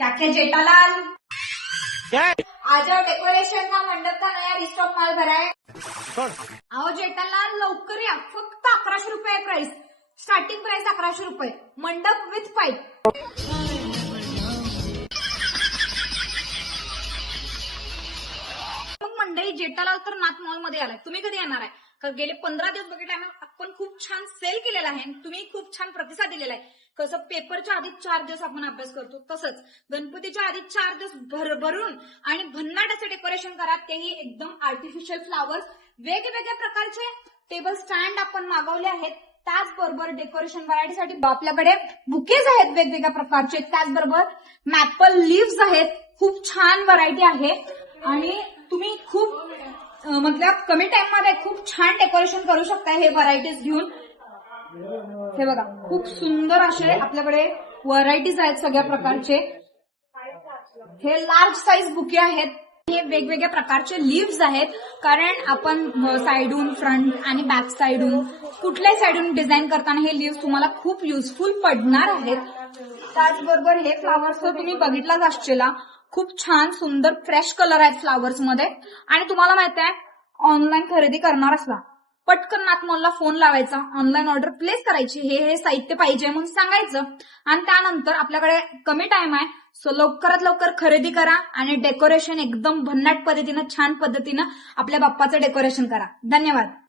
क्या जेठालाल क्या आ जाओ, डेकोरेशन का मंडप का नया रिस्टॉक माल भरा है. कौन? अहो जेठालाल लवकर या, फक्त 1100 रुपये प्राइस. स्टार्टिंग प्राइस 1100 रुपये. मंडप विथ पाईप. मग मंडळी, जेठालाल तर नाथ मॉल मध्ये आलाय. तुम्ही कधी येणार आहे? कारण गेले 15 दिवस बघितले आपण खूप छान सेल केलेला आहे. तुम्ही खूप छान प्रतिसाद दिलेला आहे. कसं पेपरच्या आधी 4 दिवस आपण अभ्यास करतो, तसंच गणपतीच्या आधी 4 दिवस भरून आणि भन्नाट असं डेकोरेशन करा, तेही एकदम आर्टिफिशियल फ्लावर्स. वेगवेगळ्या प्रकारचे टेबल स्टँड आपण मागवले आहेत. त्याचबरोबर डेकोरेशन व्हरायटीसाठी आपल्याकडे बुकेज आहेत वेगवेगळ्या प्रकारचे. त्याचबरोबर मॅपल लिव्स आहेत. खूप छान व्हरायटी आहे आणि तुम्ही खूप मतलब कमी टाइम मध्ये खूप छान डेकोरेशन करू शकता हे व्हरायटीज घेऊन. हे बघा, खूप सुंदर असे आपल्याकडे व्हरायटीज आहेत सगळ्या प्रकारचे. हे लार्ज साईज बुके आहेत. हे वेगवेगळ्या प्रकारचे लिव्स आहेत, कारण आपण साइडून, फ्रंट आणि बॅक साइडून कुठल्याही साइडून डिझाईन करताना हे लिव्स तुम्हाला खूप युजफुल पडणार आहेत. त्याचबरोबर हे फ्लावर्स तर तुम्ही बघितलाच असलेला, खूप छान सुंदर फ्रेश कलर आहेत फ्लावर्स मध्ये. आणि तुम्हाला माहित आहे, ऑनलाईन खरेदी करणार असला पटकन नाथ मॉलला फोन लावायचा, ऑनलाईन ऑर्डर प्लेस करायची, हे साहित्य पाहिजे म्हणून सांगायचं आणि त्यानंतर आपल्याकडे कमी टाइम आहे, सो लवकरात लवकर खरेदी करा आणि डेकोरेशन एकदम भन्नाट पद्धतीनं, छान पद्धतीनं आपल्या बाप्पाचं डेकोरेशन करा. धन्यवाद.